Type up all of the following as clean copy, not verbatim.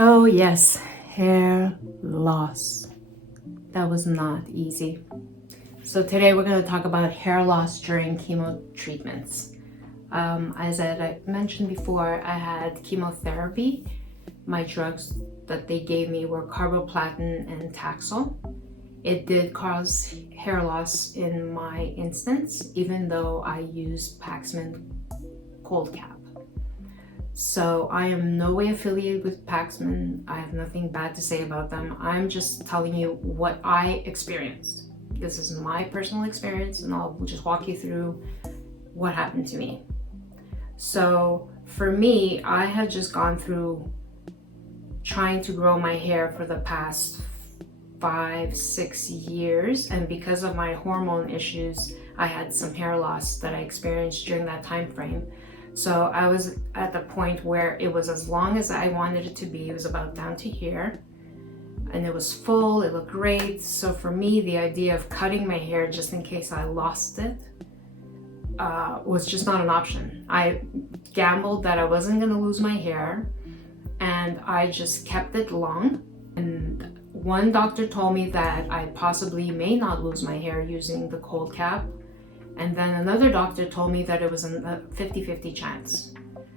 Oh yes, hair loss. That was not easy. So today we're going to talk about hair loss during chemo treatments. As I mentioned before, I had chemotherapy. My drugs that they gave me were carboplatin and Taxol. It did cause hair loss in my instance, even though I used Paxman cold cap. So I am no way affiliated with Paxman. I have nothing bad to say about them. I'm just telling you what I experienced. This is my personal experience, and I'll just walk you through what happened to me. So for me, I had just gone through trying to grow my hair for the past 5-6 years, and because of my hormone issues, I had some hair loss that I experienced during that time frame. So I was at the point where it was as long as I wanted it to be. It was about down to here, and it was full, it looked great. So for me, the idea of cutting my hair just in case I lost it was just not an option. I gambled that I wasn't gonna lose my hair, and I just kept it long. And one doctor told me that I possibly may not lose my hair using the cold cap. And then another doctor told me that it was a 50-50 chance.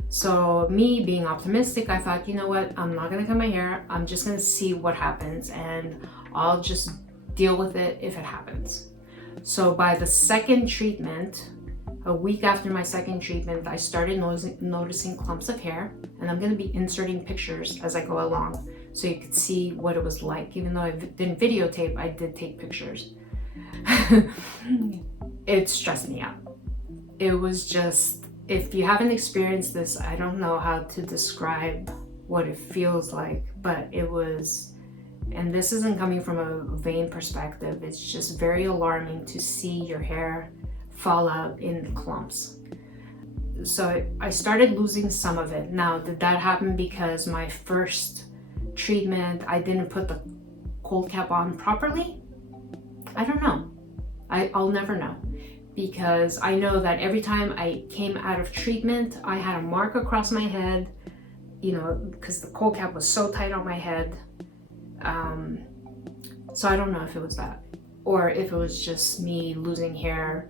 So me being optimistic, I thought, you know what, I'm not gonna cut my hair. I'm just gonna see what happens, and I'll just deal with it if it happens. So by the second treatment, a week after my second treatment, I started noticing clumps of hair, and I'm gonna be inserting pictures as I go along so you could see what it was like. Even though I didn't videotape, I did take pictures. It stressed me out. It was just, if you haven't experienced this, I don't know how to describe what it feels like, but it was, and this isn't coming from a vain perspective, it's just very alarming to see your hair fall out in clumps. So I started losing some of it. Now, did that happen because my first treatment, I didn't put the cold cap on properly? I don't know. I'll never know, because I know that every time I came out of treatment, I had a mark across my head, you know, because the cold cap was so tight on my head. So I don't know if it was that, or if it was just me losing hair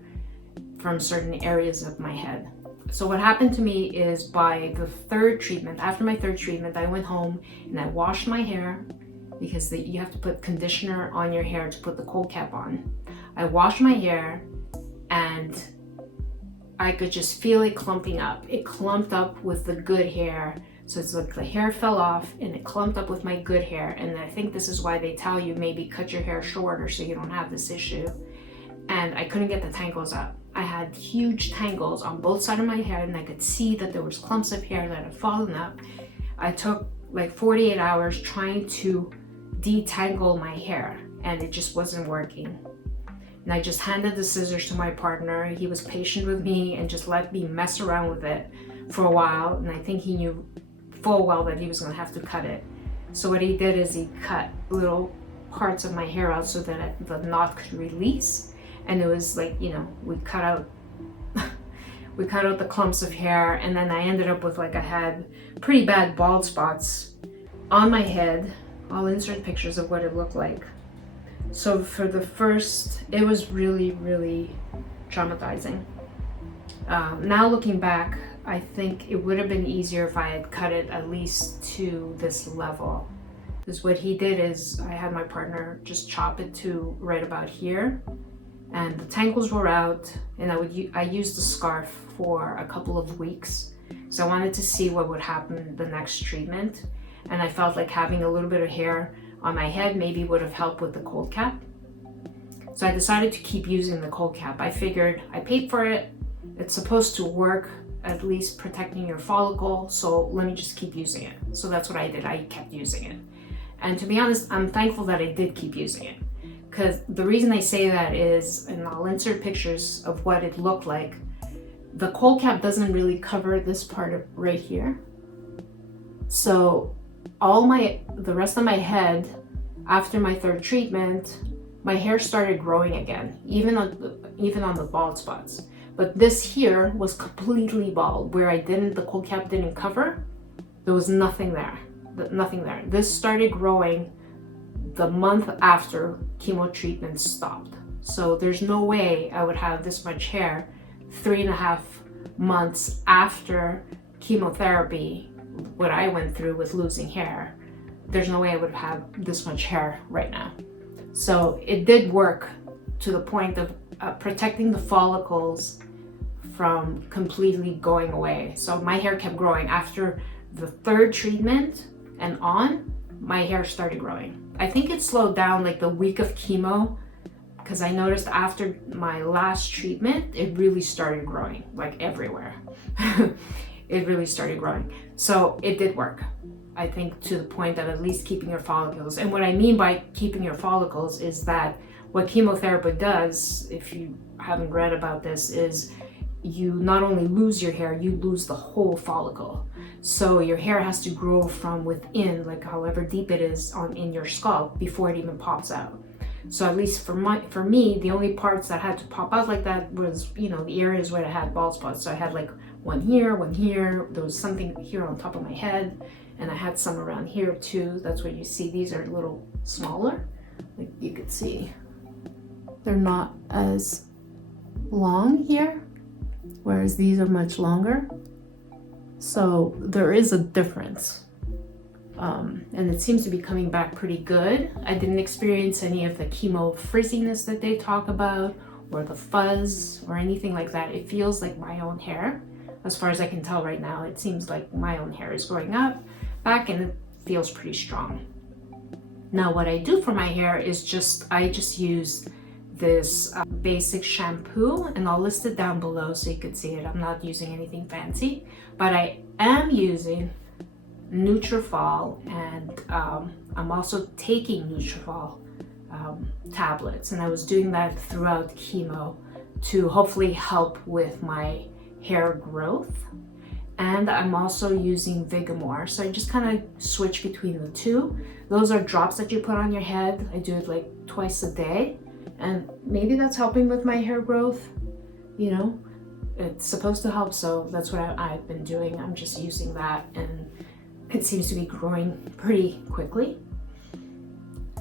from certain areas of my head. So what happened to me is, by the third treatment, after my third treatment, I went home and I washed my hair, because you have to put conditioner on your hair to put the cold cap on. I washed my hair, and I could just feel it clumping up. It clumped up with the good hair. So it's like the hair fell off and it clumped up with my good hair. And I think this is why they tell you maybe cut your hair shorter so you don't have this issue. And I couldn't get the tangles up. I had huge tangles on both sides of my head, and I could see that there was clumps of hair that had fallen up. I took like 48 hours trying to detangle my hair, and it just wasn't working. And I just handed the scissors to my partner. He was patient with me and just let me mess around with it for a while. And I think he knew full well that he was gonna have to cut it. So what he did is he cut little parts of my hair out so that the knot could release. And it was like, you know, we cut out the clumps of hair, and then I ended up with, like, I had pretty bad bald spots on my head. I'll insert pictures of what it looked like. So for the first, it was really, really traumatizing. Now looking back, I think it would have been easier if I had cut it at least to this level. Because what he did is, I had my partner just chop it to right about here, and the tangles were out, and I used the scarf for a couple of weeks. So I wanted to see what would happen the next treatment, and I felt like having a little bit of hair on my head maybe would have helped with the cold cap. So I decided to keep using the cold cap. I figured I paid for it. It's supposed to work, at least protecting your follicle. So let me just keep using it. So that's what I did. I kept using it. And to be honest, I'm thankful that I did keep using it. Because the reason I say that is, and I'll insert pictures of what it looked like, the cold cap doesn't really cover this part of right here. So the rest of my head, after my third treatment, my hair started growing again, even on the bald spots. But this here was completely bald, where the cold cap didn't cover. There was nothing there. nothing there. This started growing the month after chemo treatment stopped. So there's no way I would have this much hair 3.5 months after chemotherapy, what I went through with losing hair. There's no way I would have this much hair right now. So it did work to the point of protecting the follicles from completely going away. So my hair kept growing. After the 3rd treatment and on, my hair started growing. I think it slowed down like the week of chemo, because I noticed after my last treatment, it really started growing like everywhere. It really started growing. So it did work. I think to the point of at least keeping your follicles. And what I mean by keeping your follicles is that what chemotherapy does, if you haven't read about this, is you not only lose your hair, you lose the whole follicle. So your hair has to grow from within, like however deep it is in your scalp, before it even pops out. So at least for me, the only parts that had to pop out like that was, the areas where I had bald spots. So I had like one here, there was something here on top of my head, and I had some around here too. That's what you see. These are a little smaller, like you could see. They're not as long here, whereas these are much longer. So there is a difference. And it seems to be coming back pretty good. I didn't experience any of the chemo frizziness that they talk about, or the fuzz, or anything like that. It feels like my own hair. As far as I can tell right now, it seems like my own hair is growing back, and it feels pretty strong. Now what I do for my hair is I just use this basic shampoo, and I'll list it down below so you could see it. I'm not using anything fancy, but I am using Nutrafol, and I'm also taking Nutrafol tablets, and I was doing that throughout chemo to hopefully help with my hair growth. And I'm also using Vigomore, so I just kind of switch between the two. Those are drops that you put on your head. I do it like twice a day, and maybe that's helping with my hair growth. It's supposed to help, so that's what I've been doing. I'm just using that, and it seems to be growing pretty quickly.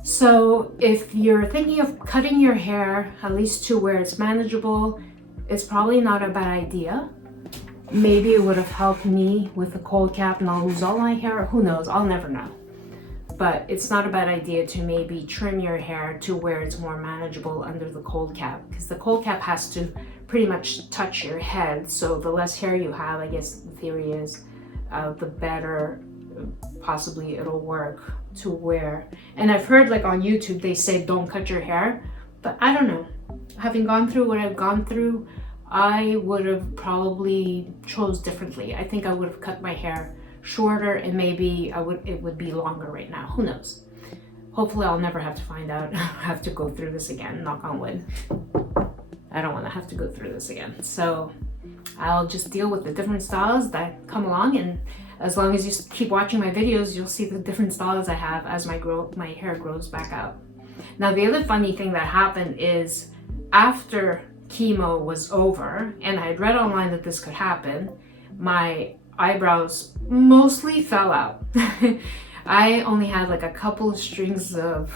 So if you're thinking of cutting your hair, at least to where it's manageable, it's probably not a bad idea. Maybe it would have helped me with the cold cap and I'll lose all my hair. Who knows? I'll never know. But it's not a bad idea to maybe trim your hair to where it's more manageable under the cold cap, because the cold cap has to pretty much touch your head. So the less hair you have, I guess the theory is, the better possibly it'll work to wear. And I've heard like on YouTube they say don't cut your hair, but I don't know. Having gone through what I've gone through, I would have probably chose differently. I think I would have cut my hair shorter, and maybe it would be longer right now. Who knows? Hopefully I'll never have to find out. Have to go through this again, knock on wood. I don't want to have to go through this again. So I'll just deal with the different styles that come along, and as long as you keep watching my videos, you'll see the different styles I have as my hair grows back out. Now the other funny thing that happened is after chemo was over, and I had read online that this could happen, my eyebrows mostly fell out. I only had like a couple of strings of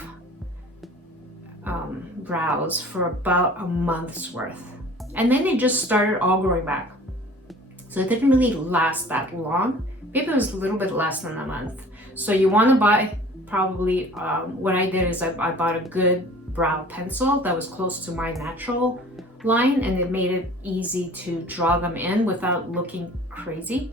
brows for about a month's worth, and then they just started all growing back. So it didn't really last that long. Maybe it was a little bit less than a month. So you want to buy probably, what I did is I bought a good brow pencil that was close to my natural line, and it made it easy to draw them in without looking crazy.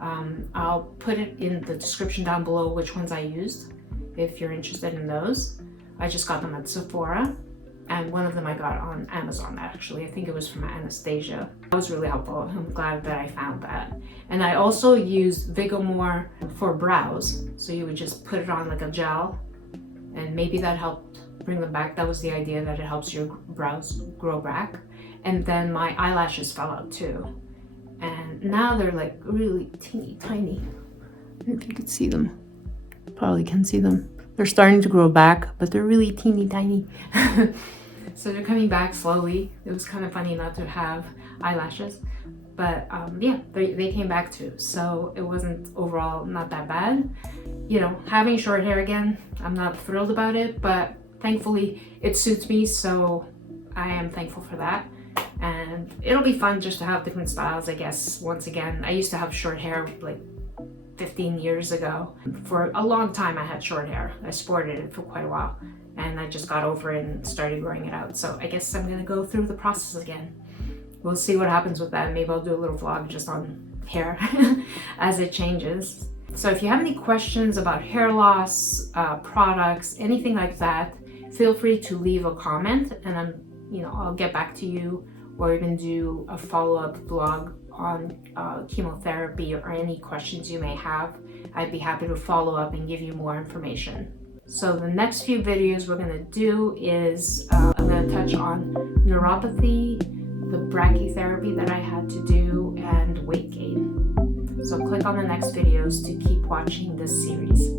I'll put it in the description down below which ones I used if you're interested in those. I just got them at Sephora, and one of them I got on Amazon actually. I think it was from Anastasia. That was really helpful. I'm glad that I found that. And I also used Vigomore for brows. So you would just put it on like a gel, and maybe that helped bring them back. That was the idea, that it helps your brows grow back. And then my eyelashes fell out too. And now they're like really teeny tiny. If you could see them, probably can see them. They're starting to grow back, but they're really teeny tiny. So they're coming back slowly. It was kind of funny not to have eyelashes, But yeah, they came back too, so it wasn't overall not that bad. You know, having short hair again, I'm not thrilled about it, but thankfully it suits me, so I am thankful for that. And it'll be fun just to have different styles, I guess. Once again, I used to have short hair like 15 years ago. For a long time I had short hair. I sported it for quite a while, and I just got over it and started growing it out. So I guess I'm gonna go through the process again. We'll see what happens with that. Maybe I'll do a little vlog just on hair as it changes. So if you have any questions about hair loss, products, anything like that, feel free to leave a comment, and I'll get back to you, or even do a follow-up vlog on chemotherapy or any questions you may have. I'd be happy to follow up and give you more information. So the next few videos we're gonna do is I'm gonna touch on neuropathy, the brachytherapy that I had to do, and weight gain. So click on the next videos to keep watching this series.